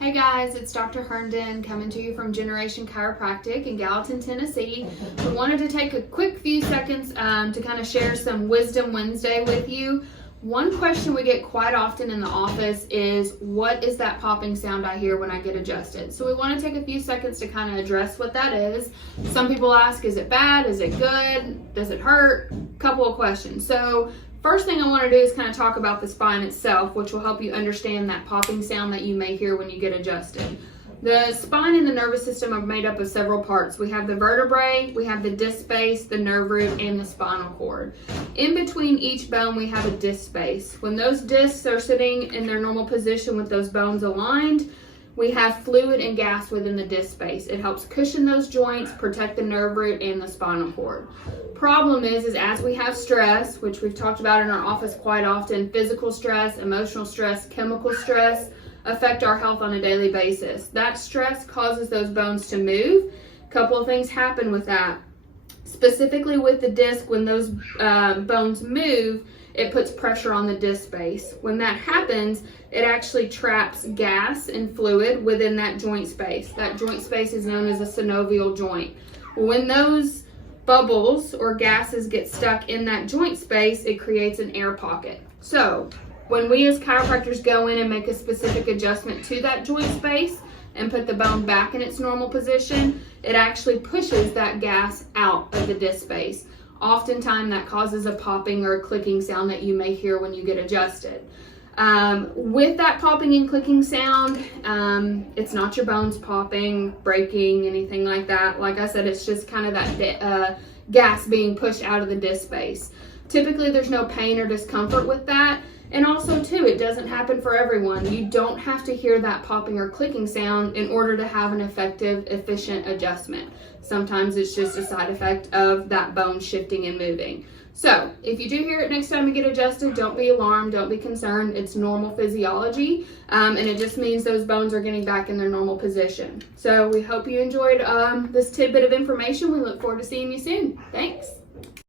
Hey guys, it's Dr. Herndon coming to you from Generation Chiropractic in Gallatin, Tennessee. We wanted to take a quick few seconds to kind of share some Wisdom Wednesday with you. One question we get quite often in the office is, what is that popping sound I hear when I get adjusted? So we want to take a few seconds to kind of address what that is. Some people ask, is it bad? Is it good? Does it hurt? Couple of questions. So first thing I want to do is kind of talk about the spine itself, which will help you understand that popping sound that you may hear when you get adjusted. The spine and the nervous system are made up of several parts. We have the vertebrae, we have the disc space, the nerve root, and the spinal cord. In between each bone, we have a disc space. When those discs are sitting in their normal position with those bones aligned, we have fluid and gas within the disc space. It helps cushion those joints, protect the nerve root and the spinal cord. Problem is as we have stress, which we've talked about in our office quite often, physical stress, emotional stress, chemical stress, affect our health on a daily basis. That stress causes those bones to move. A couple of things happen with that. Specifically with the disc, when those bones move, it puts pressure on the disc space. When that happens, it actually traps gas and fluid within that joint space. That joint space is known as a synovial joint. When those bubbles or gases get stuck in that joint space, it creates an air pocket. So when we as chiropractors go in and make a specific adjustment to that joint space and put the bone back in its normal position, it actually pushes that gas out of the disc space. Oftentimes that causes a popping or a clicking sound that you may hear when you get adjusted. With that popping and clicking sound, it's not your bones popping, breaking, anything like that. Like I said, it's just kind of that gas being pushed out of the disc space. Typically there's no pain or discomfort with that. And also too, it doesn't happen for everyone. You don't have to hear that popping or clicking sound in order to have an effective, efficient adjustment. Sometimes it's just a side effect of that bone shifting and moving. So if you do hear it next time you get adjusted, don't be alarmed, don't be concerned. It's normal physiology, and it just means those bones are getting back in their normal position. So we hope you enjoyed this tidbit of information. We look forward to seeing you soon. Thanks.